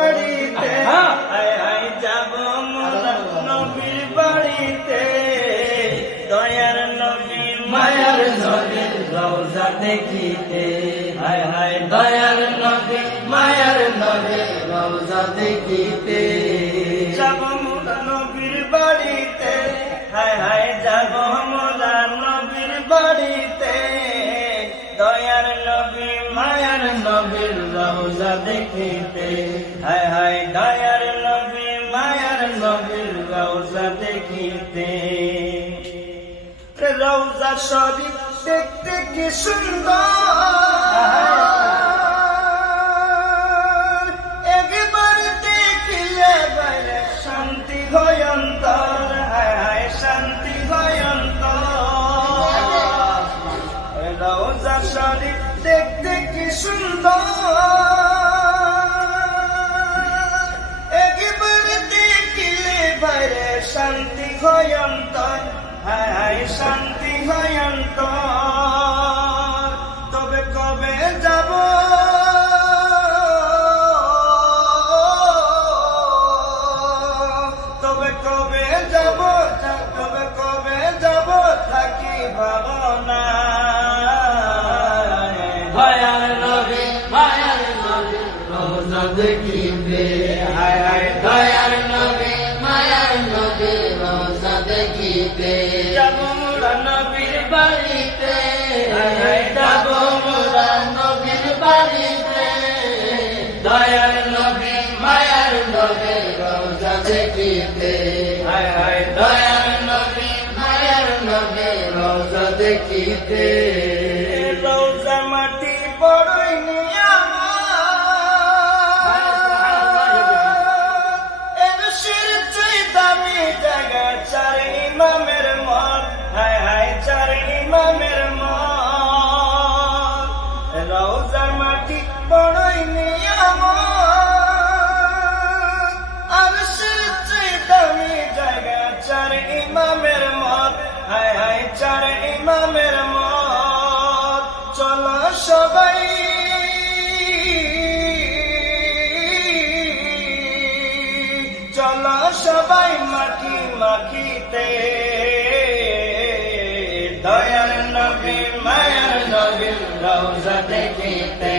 বাড়িতে হায় হায় যাব মোরা নবীর বাড়িতে দয়ার নবী মায়ার নবী রওজা দেখিতে হায় হায় দয়ার নবী মায়ার নবী রওজা দেখিতে যাব মোরা নবীর বাড়িতে হায় হায় যাব মোরা নবীর বাড়িতে দয়ার নবী মায়ার নবীর রওজা দেখিতে হায় হায় দয়ার নবী মায়ার নবীর রওজা দেখিতে রওজা শরীফ দেখতে কি সুন্দর একবার দেখিলে বাইরে শান্তি হয় অন্তর হায় হায় শান্তি হয় অন্তর রওজা শরীফ দেখতে কি সুন্দর একবার দেখিলে বাইরে শান্তি হয় অন্তর হায় হায় শান্তি হয় অন্তর তবে কবে যাব তবে কবে যাব তবে কবে যাব থাকি ভাবনা দয়ার নবী মায়ার নবী রওজা দেখিতে হায় হায় দয়ার নবী মায়ার নবী রওজা দেখিতে যাব মোরা নবীর বাড়িতে হায় হায় যাব মোরা নবীর বাড়িতে দয়ার নবী মায়ার নবী রওজা দেখিতে হায় হায় দয়ার নবী মায়ার নবী রওজা দেখিতে রওজা মাটি বড়ই নিয়ামত এর শির চেয়ে দামি জায়গা চার ইমামের মত হায় হায় চার ইমামের মত রওজা মাটি বড়ই নিয়ামত আর শির চেয়ে দামি জায়গা চার ইমামের মত হায় হায় চার ইমামের মত চলো সবাই চলো সবাই মাটি মাখিতে দয়ার নবী মায়ার নবী রওজা দেখিতে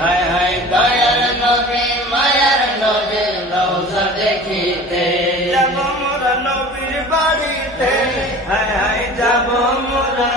হায় হায় দয়ার নবী মায়ার নবী রওজা দেখিতে যাব মোরা নবীর বাড়িতে হায় হায় যাব মোরা